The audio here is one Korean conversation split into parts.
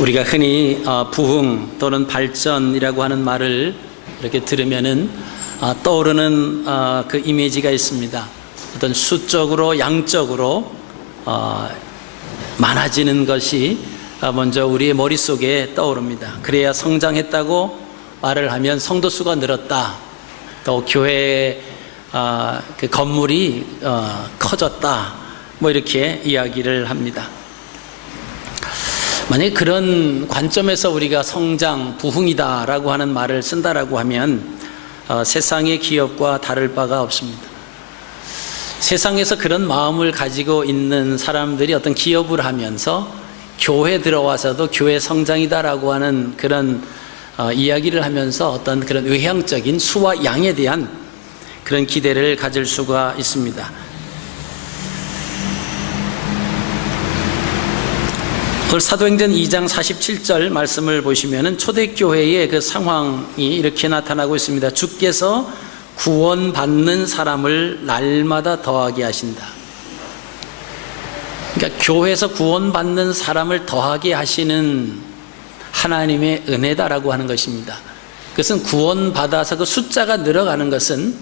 우리가 흔히 부흥 또는 발전이라고 하는 말을 이렇게 들으면은 떠오르는 그 이미지가 있습니다. 어떤 수적으로 양적으로 많아지는 것이 먼저 우리의 머릿속에 떠오릅니다. 그래야 성장했다고 말을 하면 성도 수가 늘었다, 또 교회 그 건물이 커졌다, 뭐 이렇게 이야기를 합니다. 만약에 그런 관점에서 우리가 성장, 부흥이다라고 하는 말을 쓴다라고 하면 세상의 기업과 다를 바가 없습니다. 세상에서 그런 마음을 가지고 있는 사람들이 어떤 기업을 하면서 교회 들어와서도 교회 성장이다라고 하는 그런 이야기를 하면서 어떤 그런 외향적인 수와 양에 대한 그런 기대를 가질 수가 있습니다. 사도행전 2장 47절 말씀을 보시면은 초대교회의 그 상황이 이렇게 나타나고 있습니다. 주께서 구원받는 사람을 날마다 더하게 하신다. 그러니까 교회에서 구원받는 사람을 더하게 하시는 하나님의 은혜다라고 하는 것입니다. 그것은 구원받아서 그 숫자가 늘어가는 것은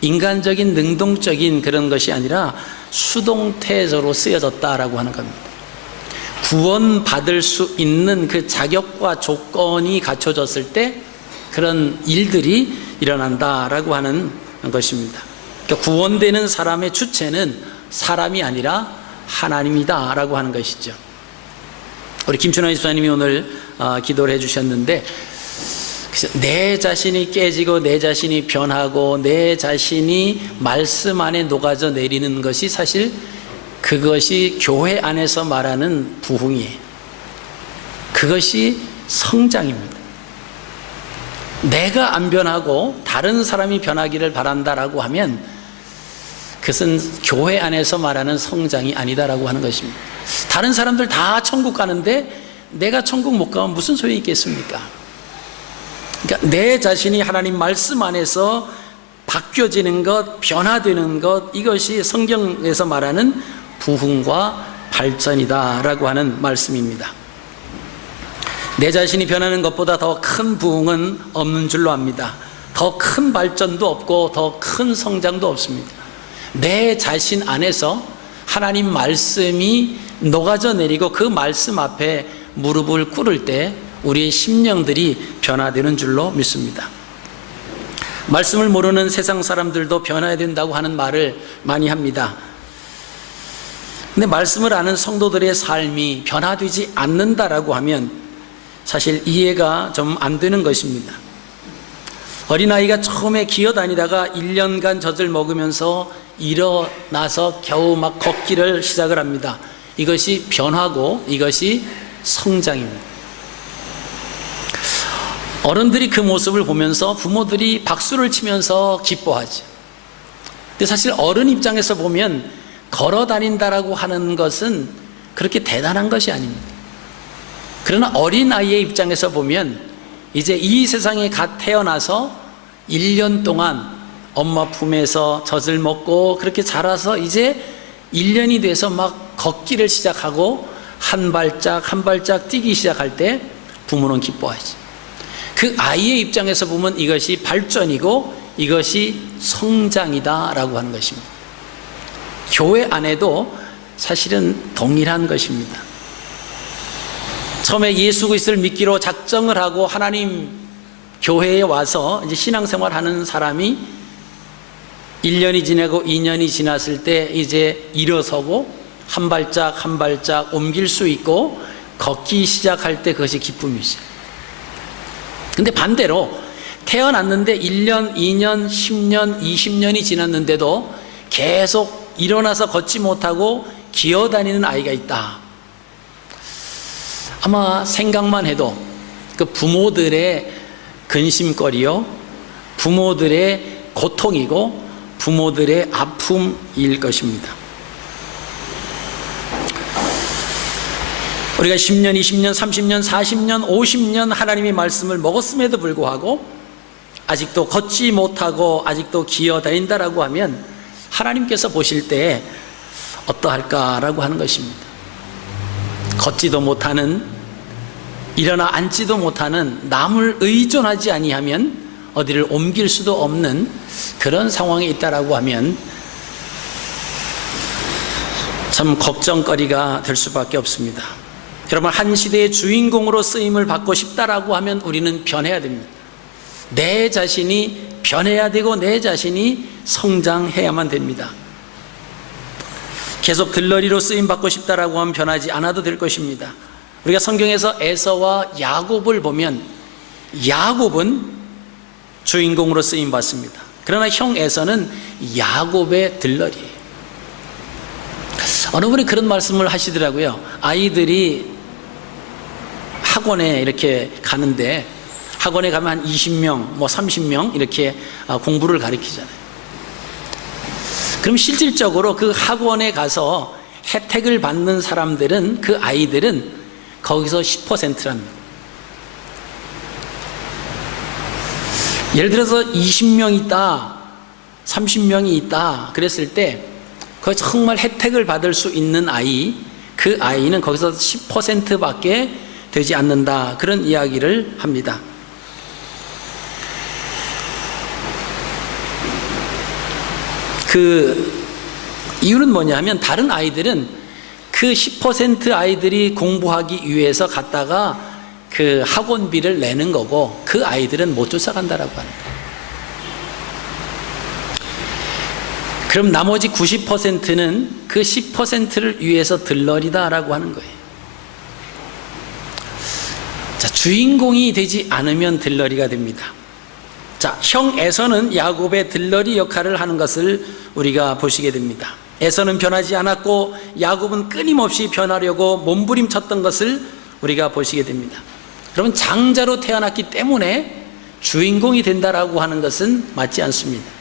인간적인 능동적인 그런 것이 아니라 수동태적으로 쓰여졌다라고 하는 겁니다. 구원받을 수 있는 그 자격과 조건이 갖춰졌을 때 그런 일들이 일어난다라고 하는 것입니다. 그러니까 구원되는 사람의 주체는 사람이 아니라 하나님이다라고 하는 것이죠. 우리 김춘환 집사님이 오늘 기도를 해주셨는데, 내 자신이 깨지고 내 자신이 변하고 내 자신이 말씀 안에 녹아져 내리는 것이 사실 그것이 교회 안에서 말하는 부흥이에요. 그것이 성장입니다. 내가 안 변하고 다른 사람이 변하기를 바란다라고 하면 그것은 교회 안에서 말하는 성장이 아니다라고 하는 것입니다. 다른 사람들 다 천국 가는데 내가 천국 못 가면 무슨 소용이 있겠습니까? 그러니까 내 자신이 하나님 말씀 안에서 바뀌어지는 것, 변화되는 것, 이것이 성경에서 말하는 부흥과 발전이다라고 하는 말씀입니다. 내 자신이 변하는 것보다 더 큰 부흥은 없는 줄로 압니다. 더 큰 발전도 없고 더 큰 성장도 없습니다. 내 자신 안에서 하나님 말씀이 녹아져 내리고 그 말씀 앞에 무릎을 꿇을 때 우리의 심령들이 변화되는 줄로 믿습니다. 말씀을 모르는 세상 사람들도 변화해야 된다고 하는 말을 많이 합니다. 근데 말씀을 아는 성도들의 삶이 변화되지 않는다라고 하면 사실 이해가 좀 안 되는 것입니다. 어린아이가 처음에 기어다니다가 1년간 젖을 먹으면서 일어나서 겨우 막 걷기를 시작을 합니다. 이것이 변화고 이것이 성장입니다. 어른들이 그 모습을 보면서 부모들이 박수를 치면서 기뻐하죠. 근데 사실 어른 입장에서 보면 걸어 다닌다라고 하는 것은 그렇게 대단한 것이 아닙니다. 그러나 어린아이의 입장에서 보면 이제 이 세상에 갓 태어나서 1년 동안 엄마 품에서 젖을 먹고 그렇게 자라서 이제 1년이 돼서 막 걷기를 시작하고 한 발짝 한 발짝 뛰기 시작할 때 부모는 기뻐하지. 그 아이의 입장에서 보면 이것이 발전이고 이것이 성장이다라고 하는 것입니다. 교회 안에도 사실은 동일한 것입니다. 처음에 예수 그리스도를 믿기로 작정을 하고 하나님 교회에 와서 이제 신앙생활 하는 사람이 1년이 지나고 2년이 지났을 때 이제 일어서고 한 발짝 한 발짝 옮길 수 있고 걷기 시작할 때 그것이 기쁨이죠. 근데 반대로 태어났는데 1년, 2년, 10년, 20년이 지났는데도 계속 일어나서 걷지 못하고 기어다니는 아이가 있다. 아마 생각만 해도 그 부모들의 근심거리요, 부모들의 고통이고 부모들의 아픔일 것입니다. 우리가 10년, 20년, 30년, 40년, 50년 하나님의 말씀을 먹었음에도 불구하고 아직도 걷지 못하고 아직도 기어다닌다라고 하면 하나님께서 보실 때 어떠할까라고 하는 것입니다. 걷지도 못하는 일어나 앉지도 못하는, 남을 의존하지 아니하면 어디를 옮길 수도 없는 그런 상황에 있다라고 하면 참 걱정거리가 될 수밖에 없습니다. 여러분, 한 시대의 주인공으로 쓰임을 받고 싶다라고 하면 우리는 변해야 됩니다. 내 자신이 변해야 되고 내 자신이 성장해야만 됩니다. 계속 들러리로 쓰임 받고 싶다라고 하면 변하지 않아도 될 것입니다. 우리가 성경에서 에서와 야곱을 보면 야곱은 주인공으로 쓰임 받습니다. 그러나 형 에서는 야곱의 들러리예요. 어느 분이 그런 말씀을 하시더라고요. 아이들이 학원에 이렇게 가는데 학원에 가면 한 20명, 30명 이렇게 공부를 가르치잖아요. 그럼 실질적으로 그 학원에 가서 혜택을 받는 사람들은, 그 아이들은 거기서 10%랍니다. 예를 들어서 20명 있다, 30명이 있다 그랬을 때 그 정말 혜택을 받을 수 있는 아이, 그 아이는 거기서 10%밖에 되지 않는다, 그런 이야기를 합니다. 그 이유는 뭐냐 하면, 다른 아이들은 그 10% 아이들이 공부하기 위해서 갔다가 그 학원비를 내는 거고, 그 아이들은 못 쫓아간다라고 하는 거예요. 그럼 나머지 90%는 그 10%를 위해서 들러리다라고 하는 거예요. 자, 주인공이 되지 않으면 들러리가 됩니다. 자, 형 에서는 야곱의 들러리 역할을 하는 것을 우리가 보시게 됩니다. 에서는 변하지 않았고 야곱은 끊임없이 변하려고 몸부림쳤던 것을 우리가 보시게 됩니다. 여러분, 장자로 태어났기 때문에 주인공이 된다라고 하는 것은 맞지 않습니다.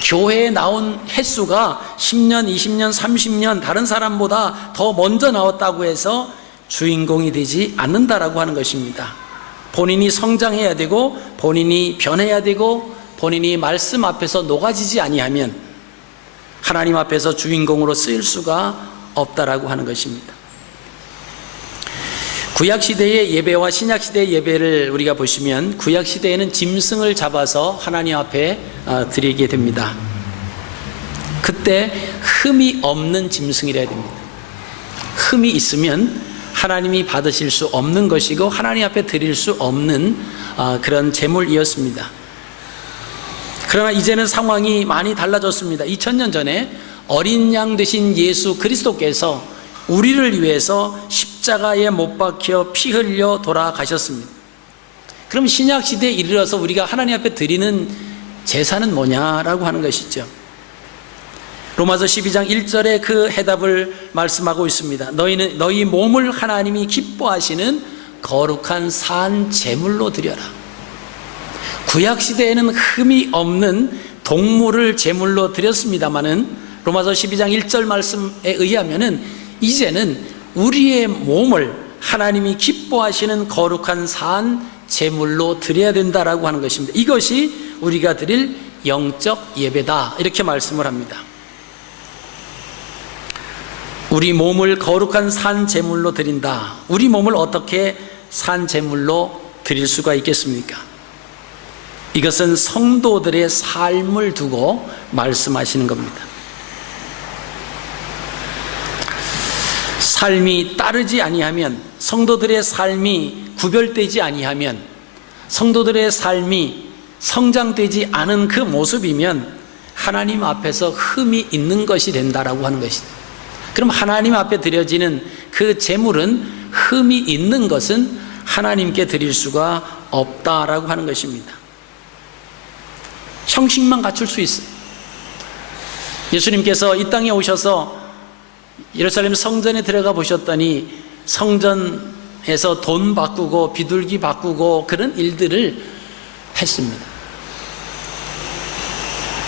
교회에 나온 횟수가 10년, 20년, 30년 다른 사람보다 더 먼저 나왔다고 해서 주인공이 되지 않는다라고 하는 것입니다. 본인이 성장해야 되고 본인이 변해야 되고 본인이 말씀 앞에서 녹아지지 아니하면 하나님 앞에서 주인공으로 쓰일 수가 없다라고 하는 것입니다. 구약시대의 예배와 신약시대의 예배를 우리가 보시면, 구약시대에는 짐승을 잡아서 하나님 앞에 드리게 됩니다. 그때 흠이 없는 짐승이라야 됩니다. 흠이 있으면 하나님이 받으실 수 없는 것이고 하나님 앞에 드릴 수 없는 그런 제물이었습니다. 그러나 이제는 상황이 많이 달라졌습니다. 2000년 전에 어린 양 되신 예수 그리스도께서 우리를 위해서 십자가에 못 박혀 피 흘려 돌아가셨습니다. 그럼 신약시대에 이르러서 우리가 하나님 앞에 드리는 제사는 뭐냐라고 하는 것이죠. 로마서 12장 1절에 그 해답을 말씀하고 있습니다. 너희 몸을 하나님이 기뻐하시는 거룩한 산 제물로 드려라. 구약시대에는 흠이 없는 동물을 제물로 드렸습니다마는 로마서 12장 1절 말씀에 의하면은 이제는 우리의 몸을 하나님이 기뻐하시는 거룩한 산 제물로 드려야 된다라고 하는 것입니다. 이것이 우리가 드릴 영적 예배다, 이렇게 말씀을 합니다. 우리 몸을 거룩한 산 제물로 드린다. 우리 몸을 어떻게 산 제물로 드릴 수가 있겠습니까? 이것은 성도들의 삶을 두고 말씀하시는 겁니다. 삶이 따르지 아니하면, 성도들의 삶이 구별되지 아니하면, 성도들의 삶이 성장되지 않은 그 모습이면 하나님 앞에서 흠이 있는 것이 된다라고 하는 것이다. 그럼 하나님 앞에 드려지는 그 제물은 흠이 있는 것은 하나님께 드릴 수가 없다라고 하는 것입니다. 형식만 갖출 수 있어요. 예수님께서 이 땅에 오셔서 예루살렘 성전에 들어가 보셨더니 성전에서 돈 바꾸고 비둘기 바꾸고 그런 일들을 했습니다.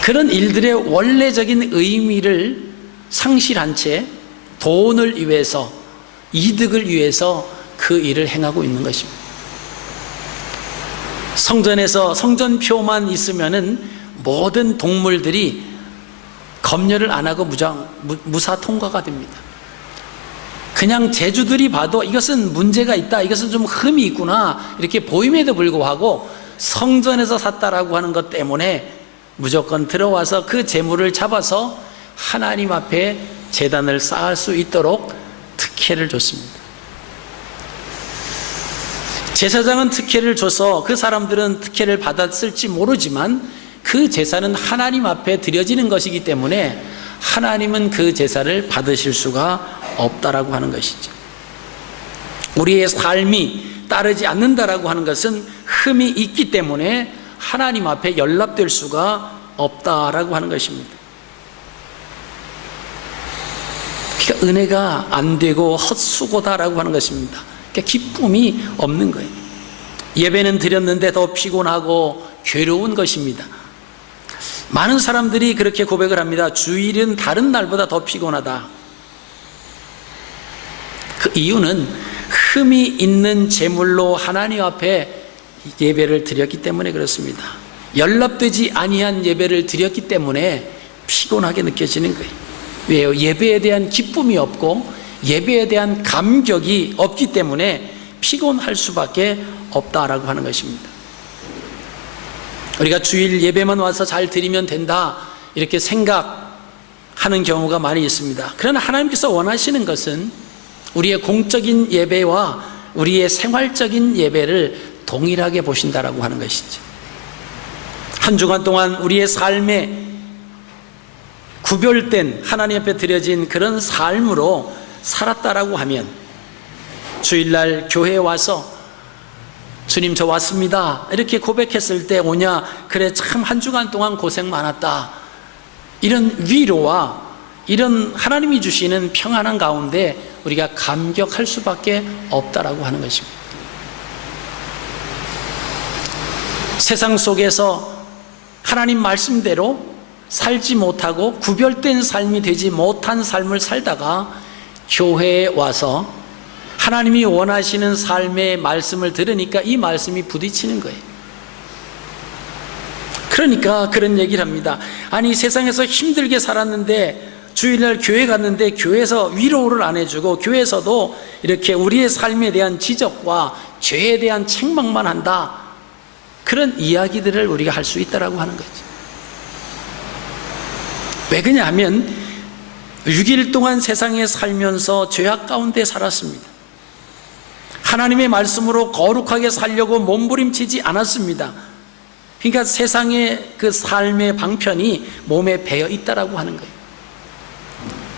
그런 일들의 원래적인 의미를 상실한 채 돈을 위해서, 이득을 위해서 그 일을 행하고 있는 것입니다. 성전에서 성전표만 있으면은 모든 동물들이 검열을 안 하고 무사 통과가 됩니다. 그냥 제주들이 봐도 이것은 문제가 있다, 이것은 좀 흠이 있구나 이렇게 보임에도 불구하고 성전에서 샀다라고 하는 것 때문에 무조건 들어와서 그 재물을 잡아서 하나님 앞에 제단을 쌓을 수 있도록 특혜를 줬습니다. 제사장은 특혜를 줘서 그 사람들은 특혜를 받았을지 모르지만 그 제사는 하나님 앞에 드려지는 것이기 때문에 하나님은 그 제사를 받으실 수가 없다라고 하는 것이죠. 우리의 삶이 따르지 않는다라고 하는 것은 흠이 있기 때문에 하나님 앞에 연락될 수가 없다라고 하는 것입니다. 그러니까 은혜가 안 되고 헛수고다라고 하는 것입니다. 그러니까 기쁨이 없는 거예요. 예배는 드렸는데 더 피곤하고 괴로운 것입니다. 많은 사람들이 그렇게 고백을 합니다. 주일은 다른 날보다 더 피곤하다. 그 이유는 흠이 있는 제물로 하나님 앞에 예배를 드렸기 때문에 그렇습니다. 연락되지 아니한 예배를 드렸기 때문에 피곤하게 느껴지는 거예요. 왜요? 예배에 대한 기쁨이 없고 예배에 대한 감격이 없기 때문에 피곤할 수밖에 없다라고 하는 것입니다. 우리가 주일 예배만 와서 잘 드리면 된다 이렇게 생각하는 경우가 많이 있습니다. 그러나 하나님께서 원하시는 것은 우리의 공적인 예배와 우리의 생활적인 예배를 동일하게 보신다라고 하는 것이죠. 한 주간 동안 우리의 삶에 구별된 하나님 앞에 드려진 그런 삶으로 살았다라고 하면 주일날 교회에 와서 주님 저 왔습니다 이렇게 고백했을 때 오냐, 그래 참 한 주간 동안 고생 많았다, 이런 위로와 이런 하나님이 주시는 평안한 가운데 우리가 감격할 수밖에 없다라고 하는 것입니다. 세상 속에서 하나님 말씀대로 살지 못하고 구별된 삶이 되지 못한 삶을 살다가 교회에 와서 하나님이 원하시는 삶의 말씀을 들으니까 이 말씀이 부딪히는 거예요. 그러니까 그런 얘기를 합니다. 아니 세상에서 힘들게 살았는데 주일날 교회 갔는데 교회에서 위로를 안 해주고 교회에서도 이렇게 우리의 삶에 대한 지적과 죄에 대한 책망만 한다, 그런 이야기들을 우리가 할 수 있다라고 하는 거죠. 왜 그러냐면 6일 동안 세상에 살면서 죄악 가운데 살았습니다. 하나님의 말씀으로 거룩하게 살려고 몸부림치지 않았습니다. 그러니까 세상의 그 삶의 방편이 몸에 배어 있다라고 하는 거예요.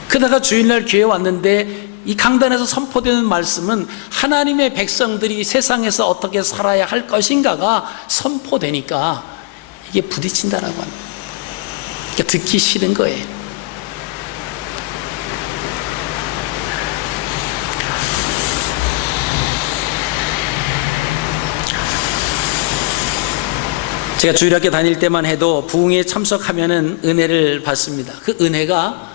그러다가 주일날 교회 왔는데 이 강단에서 선포되는 말씀은 하나님의 백성들이 세상에서 어떻게 살아야 할 것인가가 선포되니까 이게 부딪힌다라고 합니다. 그러니까 듣기 싫은 거예요. 제가 주일학교 다닐 때만 해도 부흥회에 참석하면은 은혜를 받습니다. 그 은혜가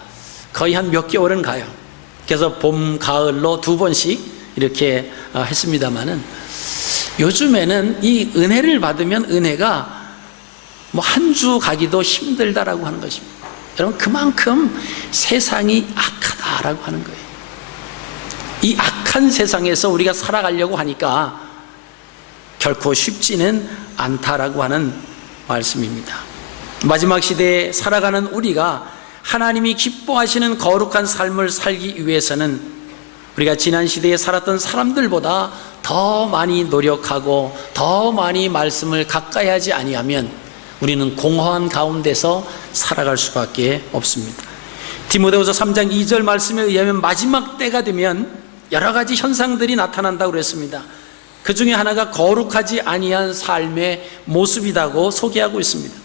거의 한 몇 개월은 가요. 그래서 봄, 가을로 2번씩 이렇게 했습니다만은 요즘에는 이 은혜를 받으면 은혜가 뭐 한 주 가기도 힘들다라고 하는 것입니다. 여러분 그만큼 세상이 악하다라고 하는 거예요. 이 악한 세상에서 우리가 살아가려고 하니까 결코 쉽지는 않다라고 하는 말씀입니다. 마지막 시대에 살아가는 우리가 하나님이 기뻐하시는 거룩한 삶을 살기 위해서는 우리가 지난 시대에 살았던 사람들보다 더 많이 노력하고 더 많이 말씀을 가까이 하지 아니하면 우리는 공허한 가운데서 살아갈 수밖에 없습니다. 디모데후서 3장 2절 말씀에 의하면 마지막 때가 되면 여러 가지 현상들이 나타난다고 그랬습니다. 그 중에 하나가 거룩하지 아니한 삶의 모습이라고 소개하고 있습니다.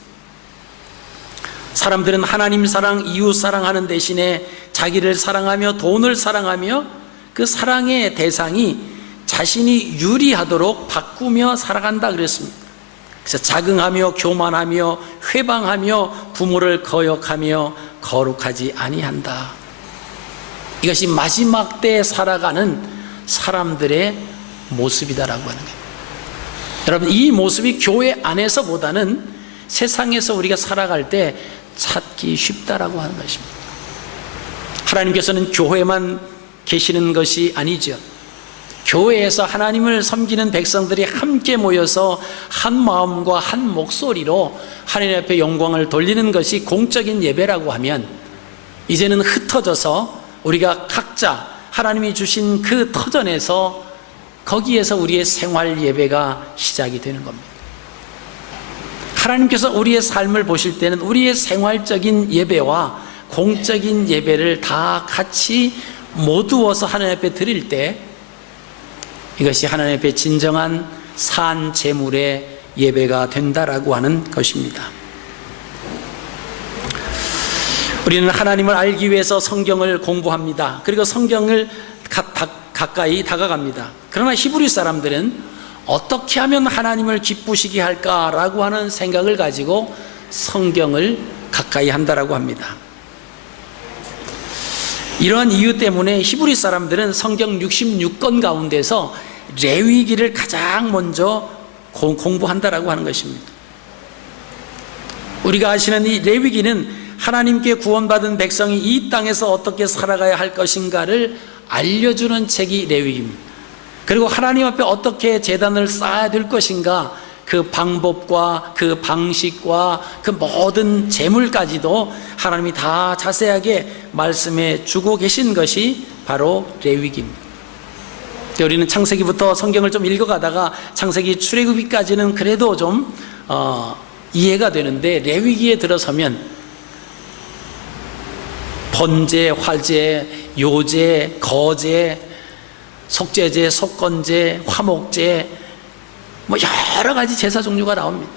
사람들은 하나님 사랑, 이웃 사랑하는 대신에 자기를 사랑하며 돈을 사랑하며 그 사랑의 대상이 자신이 유리하도록 바꾸며 살아간다 그랬습니다. 그래서 자긍하며 교만하며 회방하며 부모를 거역하며 거룩하지 아니한다. 이것이 마지막 때에 살아가는 사람들의 모습이다라고 하는 거예요. 여러분 이 모습이 교회 안에서보다는 세상에서 우리가 살아갈 때 찾기 쉽다라고 하는 것입니다. 하나님께서는 교회만 계시는 것이 아니죠. 교회에서 하나님을 섬기는 백성들이 함께 모여서 한 마음과 한 목소리로 하나님 앞에 영광을 돌리는 것이 공적인 예배라고 하면, 이제는 흩어져서 우리가 각자 하나님이 주신 그 터전에서 거기에서 우리의 생활 예배가 시작이 되는 겁니다. 하나님께서 우리의 삶을 보실 때는 우리의 생활적인 예배와 공적인 예배를 다 같이 모두어서 하나님 앞에 드릴 때, 이것이 하나님 앞에 진정한 산 제물의 예배가 된다라고 하는 것입니다. 우리는 하나님을 알기 위해서 성경을 공부합니다. 그리고 성경을 가까이 다가갑니다. 그러나 히브리 사람들은 어떻게 하면 하나님을 기쁘시게 할까라고 하는 생각을 가지고 성경을 가까이 한다라고 합니다. 이러한 이유 때문에 히브리 사람들은 성경 66권 가운데서 레위기를 가장 먼저 공부한다라고 하는 것입니다. 우리가 아시는 이 레위기는 하나님께 구원받은 백성이 이 땅에서 어떻게 살아가야 할 것인가를 알려주는 책이 레위기입니다. 그리고 하나님 앞에 어떻게 제단을 쌓아야 될 것인가, 그 방법과 그 방식과 그 모든 재물까지도 하나님이 다 자세하게 말씀해 주고 계신 것이 바로 레위기입니다. 우리는 창세기부터 성경을 좀 읽어가다가 창세기 출애굽기까지는 그래도 좀 이해가 되는데, 레위기에 들어서면 번제, 화제, 요제, 거제, 속죄제, 속건제, 화목제, 뭐 여러 가지 제사 종류가 나옵니다.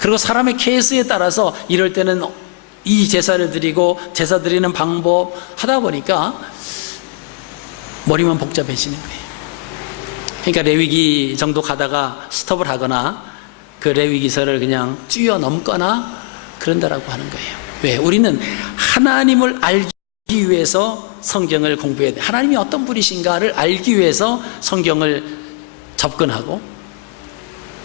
그리고 사람의 케이스에 따라서 이럴 때는 이 제사를 드리고 제사 드리는 방법 하다 보니까 머리만 복잡해지는 거예요. 그러니까 레위기 정도 가다가 스톱을 하거나 그 레위기서를 그냥 뛰어넘거나 그런다라고 하는 거예요. 왜? 우리는 하나님을 알기 위해서 성경을 공부해야 돼. 하나님이 어떤 분이신가를 알기 위해서 성경을 접근하고,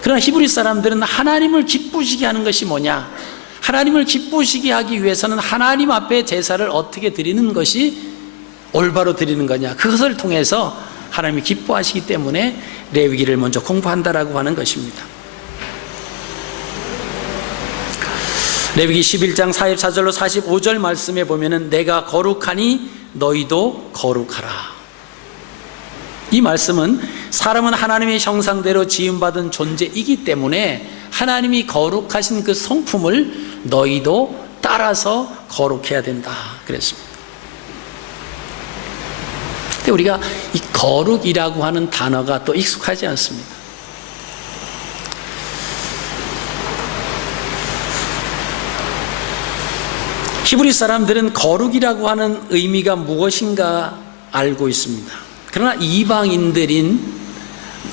그러나 히브리 사람들은 하나님을 기쁘시게 하는 것이 뭐냐? 하나님을 기쁘시게 하기 위해서는 하나님 앞에 제사를 어떻게 드리는 것이 올바로 드리는 거냐? 그것을 통해서 하나님이 기뻐하시기 때문에 레위기를 먼저 공부한다라고 하는 것입니다. 레위기 11장 44절로 45절 말씀에 보면은 내가 거룩하니 너희도 거룩하라. 이 말씀은 사람은 하나님의 형상대로 지음받은 존재이기 때문에 하나님이 거룩하신 그 성품을 너희도 따라서 거룩해야 된다 그랬습니다. 근데 우리가 이 거룩이라고 하는 단어가 또 익숙하지 않습니다. 히브리 사람들은 거룩이라고 하는 의미가 무엇인가 알고 있습니다. 그러나 이방인들인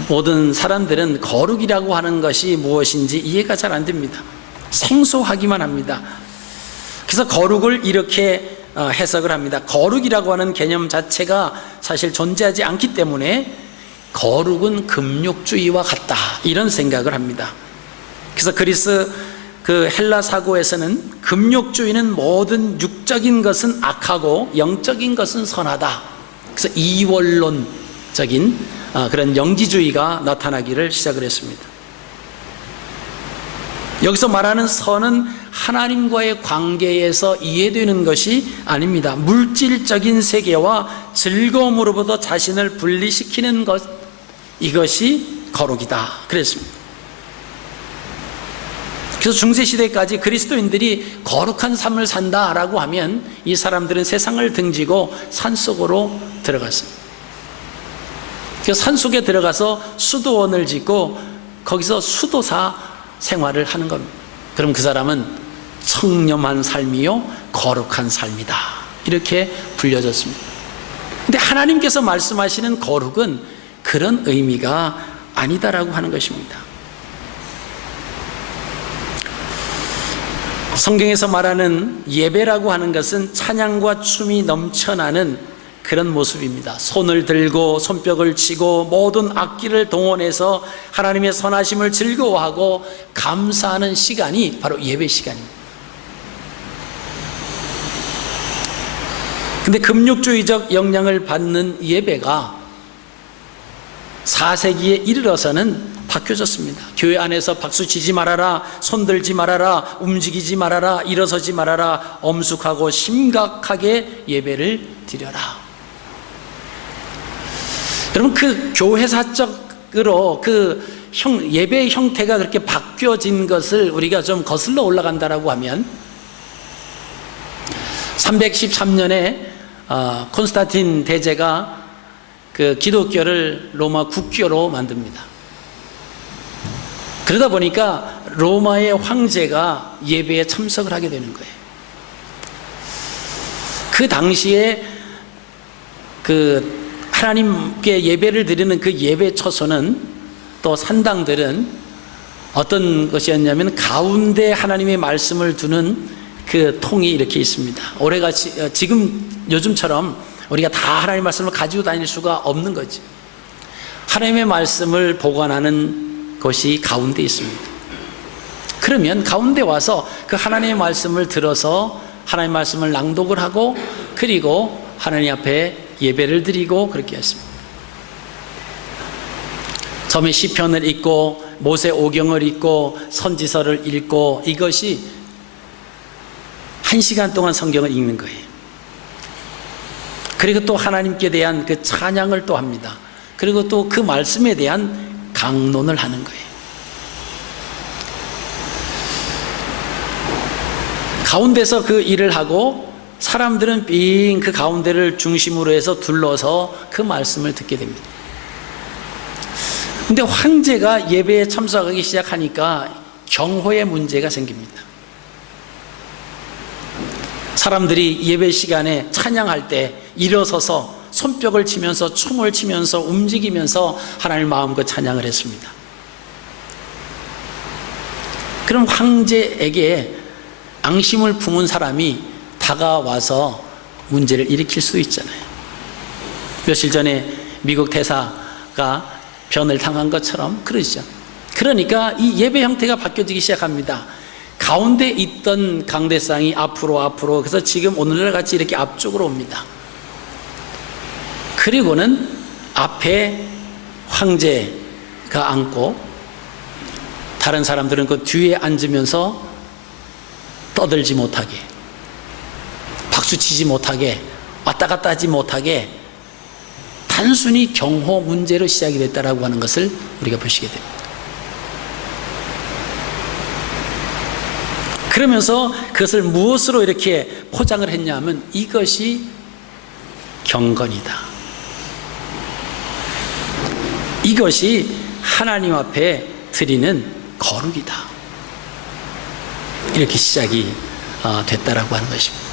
모든 사람들은 거룩이라고 하는 것이 무엇인지 이해가 잘 안 됩니다. 생소하기만 합니다. 그래서 거룩을 이렇게 해석을 합니다. 거룩이라고 하는 개념 자체가 사실 존재하지 않기 때문에 거룩은 금욕주의와 같다, 이런 생각을 합니다. 그래서 그리스 그 헬라 사고에서는 금욕주의는 모든 육적인 것은 악하고 영적인 것은 선하다. 그래서 이원론적인 그런 영지주의가 나타나기를 시작을 했습니다. 여기서 말하는 선은 하나님과의 관계에서 이해되는 것이 아닙니다. 물질적인 세계와 즐거움으로부터 자신을 분리시키는 것, 이것이 거룩이다 그랬습니다. 그래서 중세시대까지 그리스도인들이 거룩한 삶을 산다라고 하면 이 사람들은 세상을 등지고 산속으로 들어갔습니다. 그래서 산속에 들어가서 수도원을 짓고 거기서 수도사 생활을 하는 겁니다. 그럼 그 사람은 청렴한 삶이요 거룩한 삶이다, 이렇게 불려졌습니다. 근데 하나님께서 말씀하시는 거룩은 그런 의미가 아니다라고 하는 것입니다. 성경에서 말하는 예배라고 하는 것은 찬양과 춤이 넘쳐나는 그런 모습입니다. 손을 들고 손뼉을 치고 모든 악기를 동원해서 하나님의 선하심을 즐거워하고 감사하는 시간이 바로 예배 시간입니다. 근데 금욕주의적 영향을 받는 예배가 4세기에 이르러서는 바뀌어졌습니다. 교회 안에서 박수 치지 말아라, 손 들지 말아라, 움직이지 말아라, 일어서지 말아라, 엄숙하고 심각하게 예배를 드려라. 여러분, 그 교회사적으로 예배의 형태가 그렇게 바뀌어진 것을 우리가 좀 거슬러 올라간다라고 하면 313년에 콘스탄틴 대제가 그 기독교를 로마 국교로 만듭니다. 그러다 보니까 로마의 황제가 예배에 참석을 하게 되는 거예요. 그 당시에 그 하나님께 예배를 드리는 그 예배 처소는, 또 산당들은 어떤 것이었냐면 가운데 하나님의 말씀을 두는 그 통이 이렇게 있습니다. 오래같이 지금 요즘처럼 우리가 다 하나님의 말씀을 가지고 다닐 수가 없는 거지. 하나님의 말씀을 보관하는 곳이 가운데 있습니다. 그러면 가운데 와서 그 하나님의 말씀을 들어서 하나님의 말씀을 낭독을 하고, 그리고 하나님 앞에 예배를 드리고 그렇게 했습니다. 처음에 시편을 읽고 모세 오경을 읽고 선지서를 읽고, 이것이 1시간 동안 성경을 읽는 거예요. 그리고 또 하나님께 대한 그 찬양을 또 합니다. 그리고 또 그 말씀에 대한 강론을 하는 거예요. 가운데서 그 일을 하고 사람들은 빙 그 가운데를 중심으로 해서 둘러서 그 말씀을 듣게 됩니다. 근데 황제가 예배에 참석하기 시작하니까 경호의 문제가 생깁니다. 사람들이 예배 시간에 찬양할 때 일어서서 손뼉을 치면서 춤을 추면서 움직이면서 하나님을 마음껏 찬양을 했습니다. 그럼 황제에게 앙심을 품은 사람이 다가와서 문제를 일으킬 수 있잖아요. 며칠 전에 미국 대사가 변을 당한 것처럼 그러시죠. 그러니까 이 예배 형태가 바뀌어지기 시작합니다. 가운데 있던 강대상이 앞으로, 그래서 지금 오늘날 같이 이렇게 앞쪽으로 옵니다. 그리고는 앞에 황제가 앉고 다른 사람들은 그 뒤에 앉으면서 떠들지 못하게, 박수치지 못하게, 왔다 갔다 하지 못하게 단순히 경호 문제로 시작이 됐다라고 하는 것을 우리가 보시게 됩니다. 그러면서 그것을 무엇으로 이렇게 포장을 했냐면 이것이 경건이다. 이것이 하나님 앞에 드리는 거룩이다. 이렇게 시작이 됐다라고 하는 것입니다.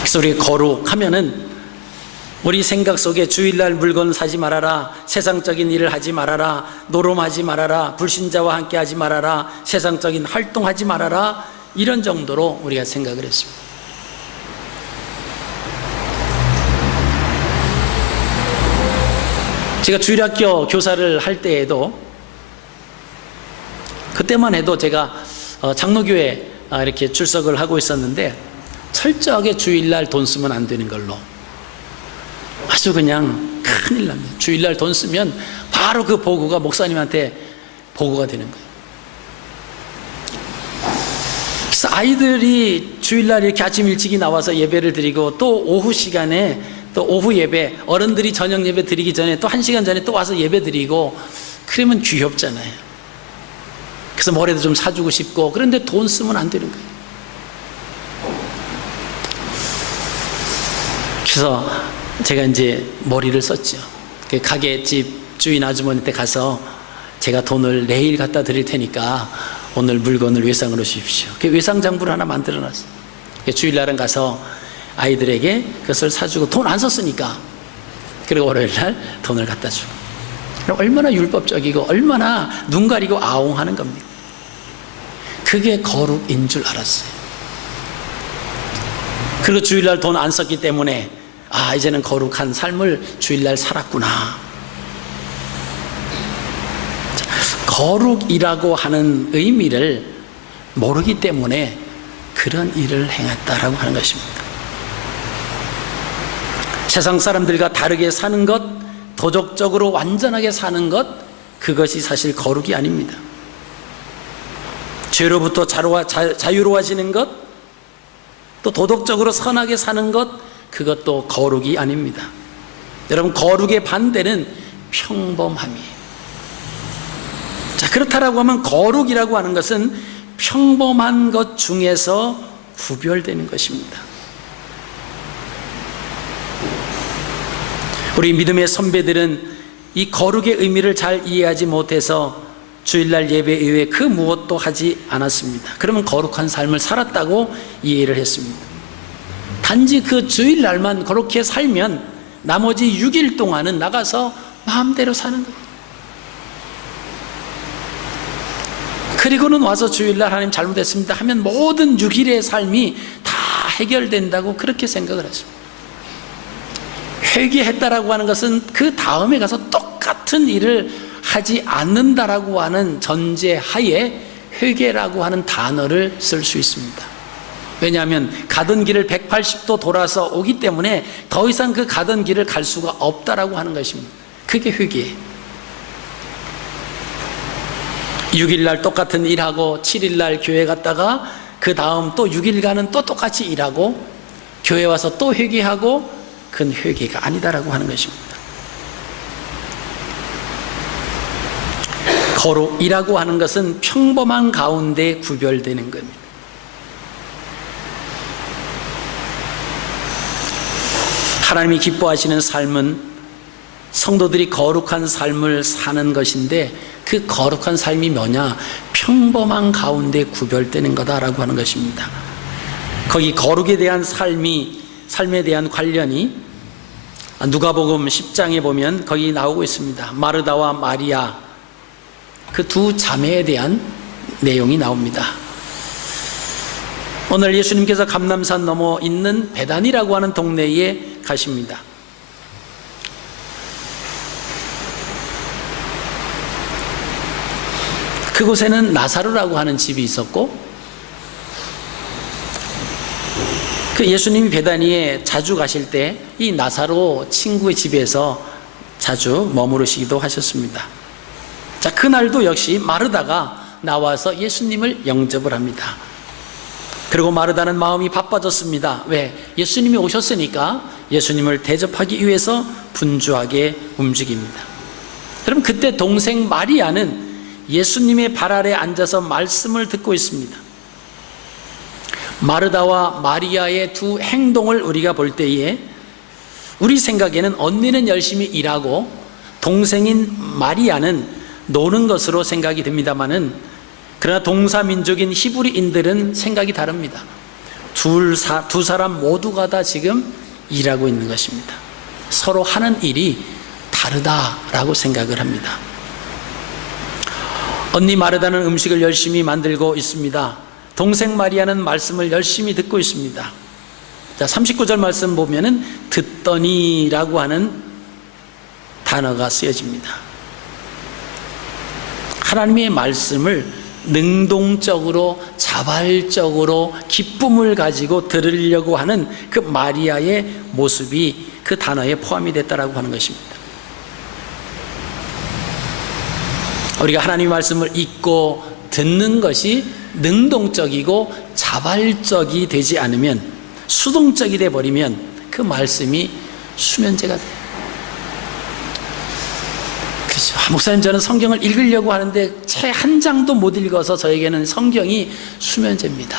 그래서 우리가 거룩하면은 우리 생각 속에 주일날 물건 사지 말아라, 세상적인 일을 하지 말아라, 노름하지 말아라, 불신자와 함께 하지 말아라, 세상적인 활동하지 말아라, 이런 정도로 우리가 생각을 했습니다. 제가 주일학교 교사를 할 때에도, 그때만 해도 제가 장로교회 이렇게 출석을 하고 있었는데 철저하게 주일날 돈 쓰면 안 되는 걸로 아주 그냥 큰일 납니다. 주일날 돈 쓰면 바로 그 보고가 목사님한테 보고가 되는 거예요. 그래서 아이들이 주일날 이렇게 아침 일찍이 나와서 예배를 드리고 또 오후 시간에 또 오후 예배, 어른들이 저녁 예배 드리기 전에 또 1시간 전에 또 와서 예배 드리고, 그러면 귀엽잖아요. 그래서 뭐라도 좀 사주고 싶고, 그런데 돈 쓰면 안 되는 거예요. 그래서 제가 이제 머리를 썼죠. 가게집 주인 아주머니한테 가서 제가 돈을 내일 갖다 드릴 테니까 오늘 물건을 외상으로 주십시오. 외상 장부를 하나 만들어 놨어요. 주일날은 가서 아이들에게 그것을 사주고, 돈 안 썼으니까. 그리고 월요일날 돈을 갖다 주고. 얼마나 율법적이고 얼마나 눈 가리고 아웅하는 겁니까? 그게 거룩인 줄 알았어요. 그리고 주일날 돈 안 썼기 때문에 이제는 거룩한 삶을 주일날 살았구나. 거룩이라고 하는 의미를 모르기 때문에 그런 일을 행했다라고 하는 것입니다. 세상 사람들과 다르게 사는 것, 도덕적으로 완전하게 사는 것, 그것이 사실 거룩이 아닙니다. 죄로부터 자유로워지는 것, 또 도덕적으로 선하게 사는 것, 그것도 거룩이 아닙니다. 여러분, 거룩의 반대는 평범함이에요. 자, 그렇다라고 하면 거룩이라고 하는 것은 평범한 것 중에서 구별되는 것입니다. 우리 믿음의 선배들은 이 거룩의 의미를 잘 이해하지 못해서 주일날 예배 이외에 그 무엇도 하지 않았습니다. 그러면 거룩한 삶을 살았다고 이해를 했습니다. 단지 그 주일날만 그렇게 살면 나머지 6일 동안은 나가서 마음대로 사는 거예요. 그리고는 와서 주일날 하나님 잘못했습니다 하면 모든 6일의 삶이 다 해결된다고 그렇게 생각을 했습니다. 회개했다라고 하는 것은 그 다음에 가서 똑같은 일을 하지 않는다라고 하는 전제하에 회개라고 하는 단어를 쓸 수 있습니다. 왜냐하면 가던 길을 180도 돌아서 오기 때문에 더 이상 그 가던 길을 갈 수가 없다라고 하는 것입니다. 그게 회개예요. 6일날 똑같은 일하고 7일날 교회 갔다가 그 다음 또 6일간은 또 똑같이 일하고 교회 와서 또 회개하고, 그건 회개가 아니다라고 하는 것입니다. 거룩이라고 하는 것은 평범한 가운데 구별되는 겁니다. 하나님이 기뻐하시는 삶은 성도들이 거룩한 삶을 사는 것인데, 그 거룩한 삶이 뭐냐? 평범한 가운데 구별되는 거다라고 하는 것입니다. 거기 거룩에 대한 삶에 대한 관련이 누가복음 10장에 보면 거기 나오고 있습니다. 마르다와 마리아, 그 두 자매에 대한 내용이 나옵니다. 오늘 예수님께서 감람산 넘어 있는 베단이라고 하는 동네에 가십니다. 그곳에는 나사로라고 하는 집이 있었고, 그 예수님이 베다니에 자주 가실 때 이 나사로 친구의 집에서 자주 머무르시기도 하셨습니다. 자, 그날도 역시 마르다가 나와서 예수님을 영접을 합니다. 그리고 마르다는 마음이 바빠졌습니다. 왜? 예수님이 오셨으니까 예수님을 대접하기 위해서 분주하게 움직입니다. 그럼 그때 동생 마리아는 예수님의 발 아래 앉아서 말씀을 듣고 있습니다. 마르다와 마리아의 두 행동을 우리가 볼 때에 우리 생각에는 언니는 열심히 일하고 동생인 마리아는 노는 것으로 생각이 됩니다마는, 그러나 동사민족인 히브리인들은 생각이 다릅니다. 두 사람 모두가 다 지금 일하고 있는 것입니다. 서로 하는 일이 다르다라고 생각을 합니다. 언니 마르다는 음식을 열심히 만들고 있습니다. 동생 마리아는 말씀을 열심히 듣고 있습니다. 자, 39절 말씀 보면은 듣더니라고 하는 단어가 쓰여집니다. 하나님의 말씀을 능동적으로, 자발적으로 기쁨을 가지고 들으려고 하는 그 마리아의 모습이 그 단어에 포함이 됐다라고 하는 것입니다. 우리가 하나님의 말씀을 읽고 듣는 것이 능동적이고 자발적이 되지 않으면, 수동적이 되어버리면 그 말씀이 수면제가 돼요. 그렇죠. 목사님, 저는 성경을 읽으려고 하는데 책 한 장도 못 읽어서 저에게는 성경이 수면제입니다.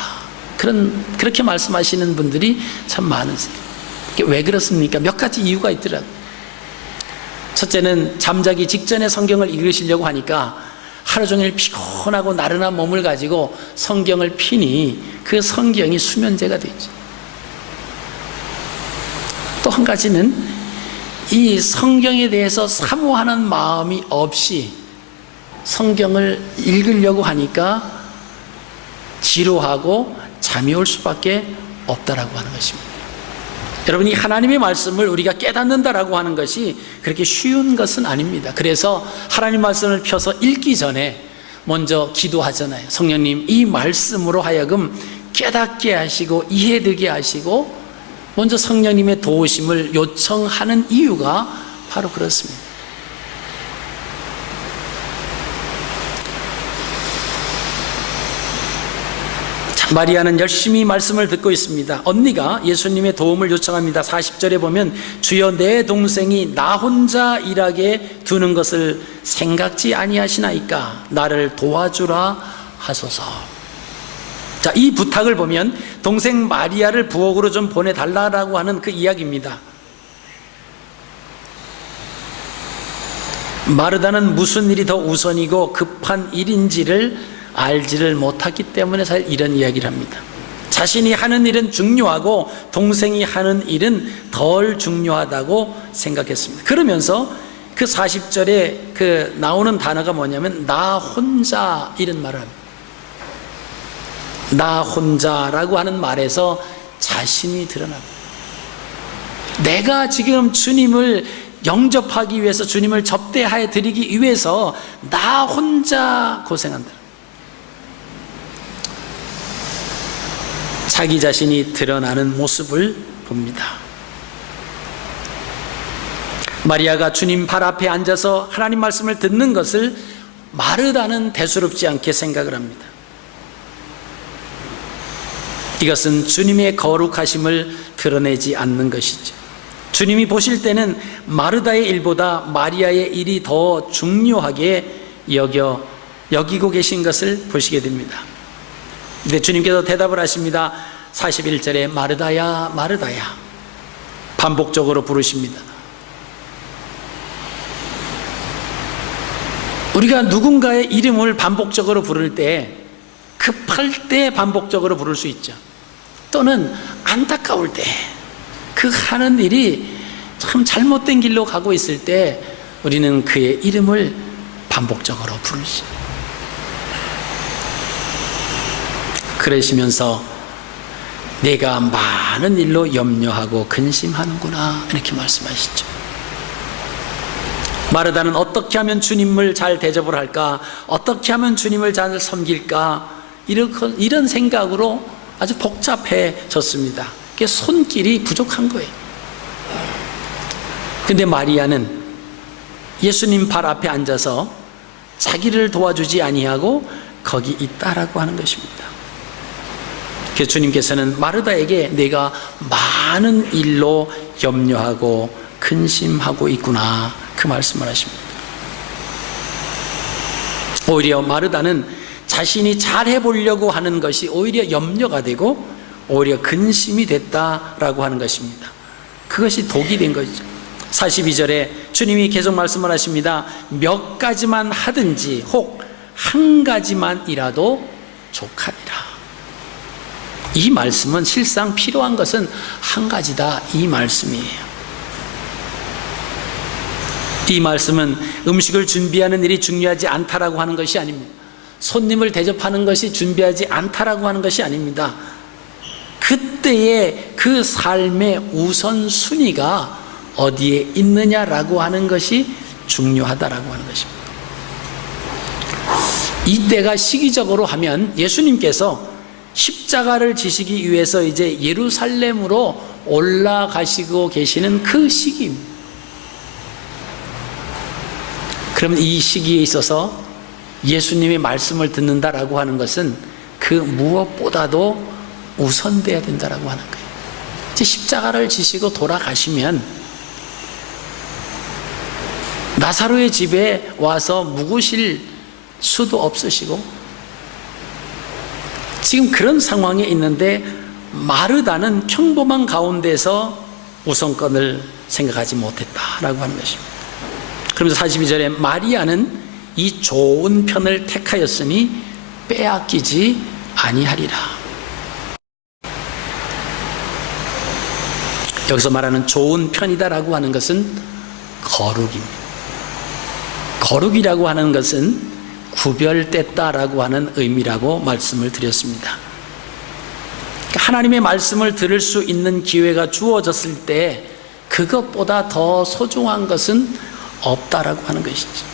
그렇게 말씀하시는 분들이 참 많으세요. 왜 그렇습니까? 몇 가지 이유가 있더라고요. 첫째는 잠자기 직전에 성경을 읽으시려고 하니까 하루 종일 피곤하고 나른한 몸을 가지고 성경을 피니 그 성경이 수면제가 되죠. 또 한 가지는 이 성경에 대해서 사모하는 마음이 없이 성경을 읽으려고 하니까 지루하고 잠이 올 수밖에 없다라고 하는 것입니다. 여러분이 하나님의 말씀을 우리가 깨닫는다라고 하는 것이 그렇게 쉬운 것은 아닙니다. 그래서 하나님 말씀을 펴서 읽기 전에 먼저 기도하잖아요. 성령님, 이 말씀으로 하여금 깨닫게 하시고 이해되게 하시고 먼저 성령님의 도우심을 요청하는 이유가 바로 그렇습니다. 마리아는 열심히 말씀을 듣고 있습니다. 언니가 예수님의 도움을 요청합니다. 40절에 보면 주여 내 동생이 나 혼자 일하게 두는 것을 생각지 아니하시나이까 나를 도와주라 하소서. 자, 이 부탁을 보면 동생 마리아를 부엌으로 좀 보내달라고 하는 그 이야기입니다. 마르다는 무슨 일이 더 우선이고 급한 일인지를 알지를 못하기 때문에 사실 이런 이야기를 합니다. 자신이 하는 일은 중요하고 동생이 하는 일은 덜 중요하다고 생각했습니다. 그러면서 그 40절에 그 나오는 단어가 뭐냐면 나 혼자 이런 말을 합니다. 나 혼자라고 하는 말에서 자신이 드러납니다. 내가 지금 주님을 영접하기 위해서 주님을 접대하여 드리기 위해서 나 혼자 고생한다. 자기 자신이 드러나는 모습을 봅니다. 마리아가 주님 발 앞에 앉아서 하나님 말씀을 듣는 것을 마르다는 대수롭지 않게 생각을 합니다. 이것은 주님의 거룩하심을 드러내지 않는 것이죠. 주님이 보실 때는 마르다의 일보다 마리아의 일이 더 중요하게 여기고 계신 것을 보시게 됩니다. 근데 주님께서 대답을 하십니다. 41절에 마르다야 마르다야 반복적으로 부르십니다. 우리가 누군가의 이름을 반복적으로 부를 때 급할 때 반복적으로 부를 수 있죠. 또는 안타까울 때 그 하는 일이 참 잘못된 길로 가고 있을 때 우리는 그의 이름을 반복적으로 부르시죠. 그러시면서 내가 많은 일로 염려하고 근심하는구나 이렇게 말씀하시죠. 마르다는 어떻게 하면 주님을 잘 대접을 할까, 어떻게 하면 주님을 잘 섬길까 이런 생각으로 아주 복잡해졌습니다. 그게 손길이 부족한 거예요. 근데 마리아는 예수님 발 앞에 앉아서 자기를 도와주지 아니하고 거기 있다라고 하는 것입니다. 그래서 주님께서는 마르다에게 내가 많은 일로 염려하고 근심하고 있구나 그 말씀을 하십니다. 오히려 마르다는 자신이 잘해보려고 하는 것이 오히려 염려가 되고 오히려 근심이 됐다라고 하는 것입니다. 그것이 독이 된 것이죠. 42절에 주님이 계속 말씀을 하십니다. 몇 가지만 하든지 혹 한 가지만이라도 족하리라. 이 말씀은 실상 필요한 것은 한 가지다 이 말씀이에요. 이 말씀은 음식을 준비하는 일이 중요하지 않다라고 하는 것이 아닙니다. 손님을 대접하는 것이 준비하지 않다라고 하는 것이 아닙니다. 그때의 그 삶의 우선순위가 어디에 있느냐라고 하는 것이 중요하다라고 하는 것입니다. 이때가 시기적으로 하면 예수님께서 십자가를 지시기 위해서 이제 예루살렘으로 올라가시고 계시는 그 시기입니다. 그러면 이 시기에 있어서 예수님의 말씀을 듣는다라고 하는 것은 그 무엇보다도 우선돼야 된다라고 하는 거예요. 이제 십자가를 지시고 돌아가시면 나사로의 집에 와서 묵으실 수도 없으시고 지금 그런 상황에 있는데 마르다는 평범한 가운데서 우선권을 생각하지 못했다라고 하는 것입니다. 그러면서 42절에 마리아는 이 좋은 편을 택하였으니 빼앗기지 아니하리라. 여기서 말하는 좋은 편이다라고 하는 것은 거룩입니다. 거룩이라고 하는 것은 구별됐다라고 하는 의미라고 말씀을 드렸습니다. 하나님의 말씀을 들을 수 있는 기회가 주어졌을 때 그것보다 더 소중한 것은 없다라고 하는 것이죠.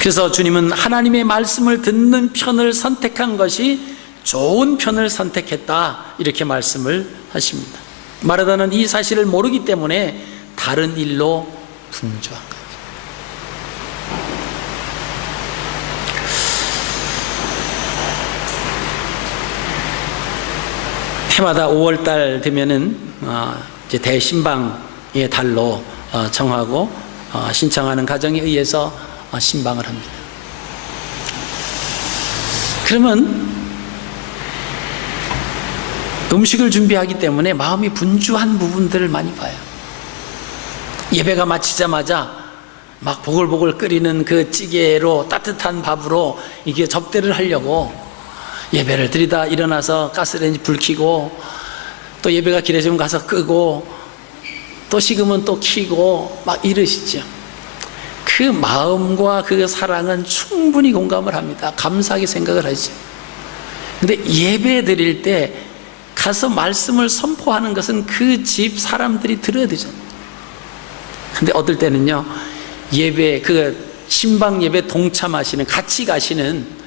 그래서 주님은 하나님의 말씀을 듣는 편을 선택한 것이 좋은 편을 선택했다, 이렇게 말씀을 하십니다. 마르다는 이 사실을 모르기 때문에 다른 일로 분주한 거예요. 해마다 5월달 되면은 이제 대신방의 달로 정하고 신청하는 가정에 의해서 신방을 합니다. 그러면 음식을 준비하기 때문에 마음이 분주한 부분들을 많이 봐요. 예배가 마치자마자 막 보글보글 끓이는 그 찌개로 따뜻한 밥으로 이게 접대를 하려고 예배를 드리다 일어나서 가스레인지 불 켜고, 또 예배가 길어지면 가서 끄고, 또 식으면 또 켜고 막 이러시죠. 그 마음과 그 사랑은 충분히 공감을 합니다. 감사하게 생각을 하죠. 근데 예배 드릴 때 가서 말씀을 선포하는 것은 그 집 사람들이 들어야 되잖아요. 근데 어떨 때는요, 예배, 그 신방 예배 동참하시는, 같이 가시는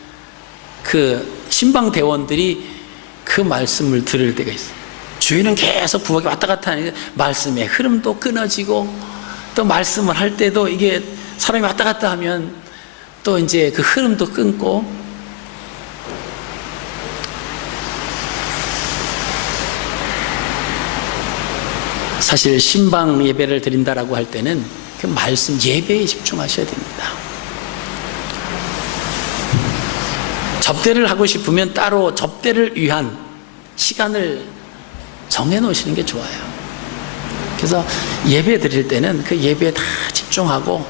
그 신방 대원들이 그 말씀을 들을 때가 있어요. 주인은 계속 부엌에 왔다 갔다 하니까 말씀의 흐름도 끊어지고, 또 말씀을 할 때도 이게 사람이 왔다 갔다 하면 또 이제 그 흐름도 끊고, 사실 신방 예배를 드린다라고 할 때는 그 말씀 예배에 집중하셔야 됩니다. 접대를 하고 싶으면 따로 접대를 위한 시간을 정해 놓으시는 게 좋아요. 그래서 예배 드릴 때는 그 예배에 다 집중하고,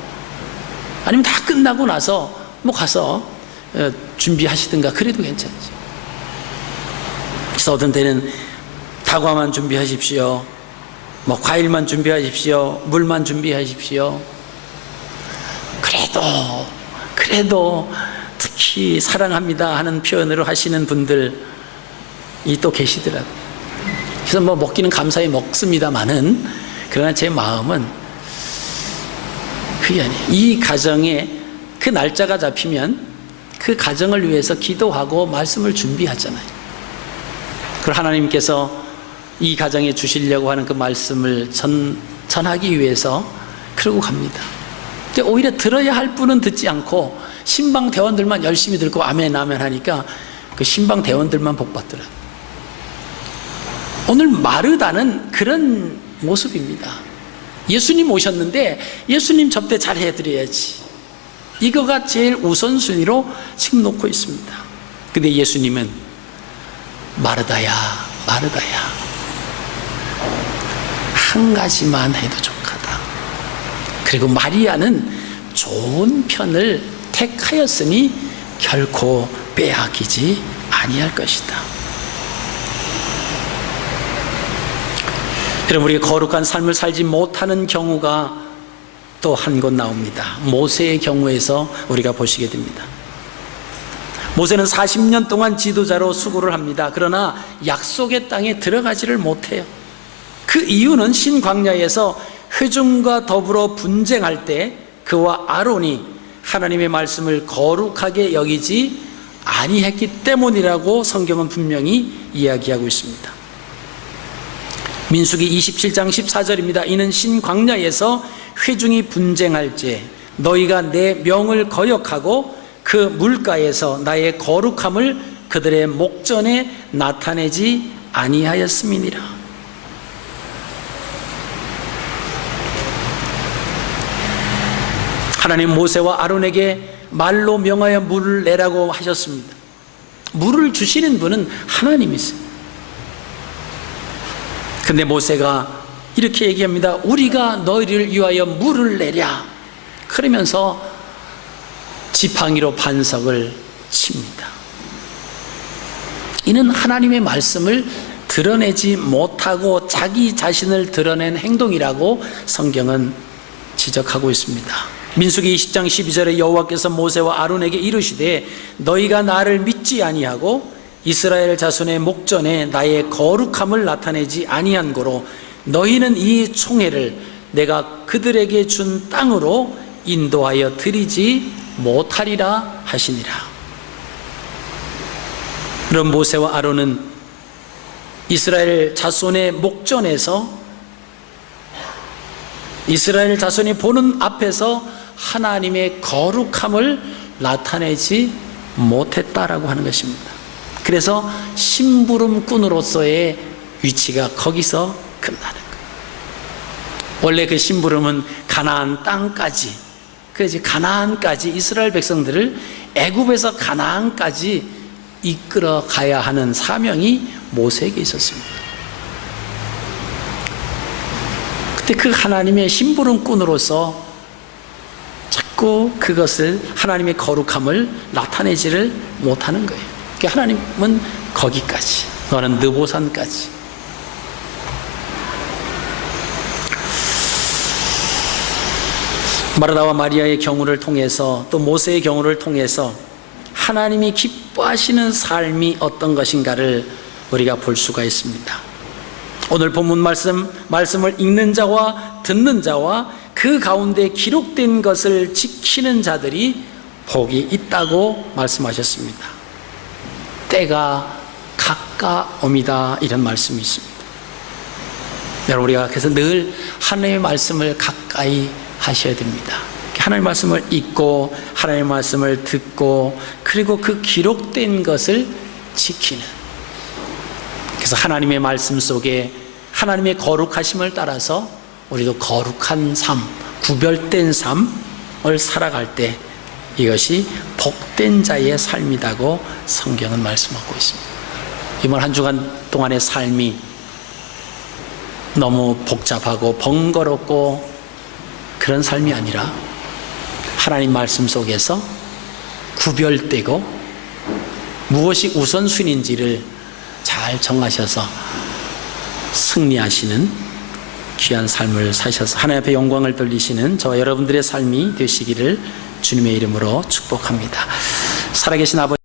아니면 다 끝나고 나서 뭐 가서 준비하시든가 그래도 괜찮죠. 그래서 어떤 때는 다과만 준비하십시오, 뭐 과일만 준비하십시오, 물만 준비하십시오. 그래도 특히 사랑합니다 하는 표현으로 하시는 분들이 또 계시더라고요. 그래서 뭐 먹기는 감사히 먹습니다만은, 그러나 제 마음은 그게 아니에요. 이 가정에 그 날짜가 잡히면 그 가정을 위해서 기도하고 말씀을 준비하잖아요. 그걸 하나님께서 이 가정에 주시려고 하는 그 말씀을 전하기 위해서 그러고 갑니다. 근데 오히려 들어야 할 분은 듣지 않고 신방 대원들만 열심히 듣고 아멘 아멘 하니까 그 신방 대원들만 복 받더라. 오늘 마르다는 그런 모습입니다. 예수님 오셨는데 예수님 접대 잘 해드려야지, 이거가 제일 우선순위로 지금 놓고 있습니다. 근데 예수님은 마르다야, 한 가지만 해도 족하다. 그리고 마리아는 좋은 편을 택하였으니 결코 빼앗기지 아니할 것이다. 그럼 우리가 거룩한 삶을 살지 못하는 경우가 또 한 곳 나옵니다. 모세의 경우에서 우리가 보시게 됩니다. 모세는 40년 동안 지도자로 수고를 합니다. 그러나 약속의 땅에 들어가지를 못해요. 그 이유는 신광야에서 회중과 더불어 분쟁할 때 그와 아론이 하나님의 말씀을 거룩하게 여기지 아니했기 때문이라고 성경은 분명히 이야기하고 있습니다. 민수기 27장 14절입니다. 이는 신광야에서 회중이 분쟁할 때 너희가 내 명을 거역하고 그 물가에서 나의 거룩함을 그들의 목전에 나타내지 아니하였음이니라. 하나님 모세와 아론에게 말로 명하여 물을 내라고 하셨습니다. 물을 주시는 분은 하나님이세요. 근데 모세가 이렇게 얘기합니다. 우리가 너희를 위하여 물을 내랴. 그러면서 지팡이로 반석을 칩니다. 이는 하나님의 말씀을 드러내지 못하고 자기 자신을 드러낸 행동이라고 성경은 지적하고 있습니다. 민수기 20장 12절에 여호와께서 모세와 아론에게 이르시되 너희가 나를 믿지 아니하고 이스라엘 자손의 목전에 나의 거룩함을 나타내지 아니한 고로 너희는 이 총회를 내가 그들에게 준 땅으로 인도하여 드리지 못하리라 하시니라. 그런 모세와 아론은 이스라엘 자손의 목전에서, 이스라엘 자손이 보는 앞에서 하나님의 거룩함을 나타내지 못했다라고 하는 것입니다. 그래서 심부름꾼으로서의 위치가 거기서 끝나는 거예요. 원래 그 심부름은 가나안 땅까지, 그래서 가나안까지 이스라엘 백성들을 애굽에서 가나안까지 이끌어 가야 하는 사명이 모세에게 있었습니다. 그때 그 하나님의 심부름꾼으로서 자꾸 그것을, 하나님의 거룩함을 나타내지를 못하는 거예요. 그러니까 하나님은 거기까지, 너는 느보산까지. 마르다와 마리아의 경우를 통해서, 또 모세의 경우를 통해서 하나님이 기뻐하시는 삶이 어떤 것인가를 우리가 볼 수가 있습니다. 오늘 본문 말씀을 읽는 자와 듣는 자와 그 가운데 기록된 것을 지키는 자들이 복이 있다고 말씀하셨습니다. 때가 가까움이다, 이런 말씀이 있습니다. 여러분, 우리가 그래서 늘 하나님의 말씀을 가까이 하셔야 됩니다. 하나님의 말씀을 읽고 하나님의 말씀을 듣고, 그리고 그 기록된 것을 지키는, 그래서 하나님의 말씀 속에 하나님의 거룩하심을 따라서 우리도 거룩한 삶, 구별된 삶을 살아갈 때 이것이 복된 자의 삶이라고 성경은 말씀하고 있습니다. 이번 한 주간 동안의 삶이 너무 복잡하고 번거롭고 그런 삶이 아니라 하나님 말씀 속에서 구별되고 무엇이 우선순위인지를 잘 정하셔서 승리하시는 귀한 삶을 사셔서 하나님 앞에 영광을 돌리시는 저와 여러분들의 삶이 되시기를 주님의 이름으로 축복합니다. 살아계신 아버지,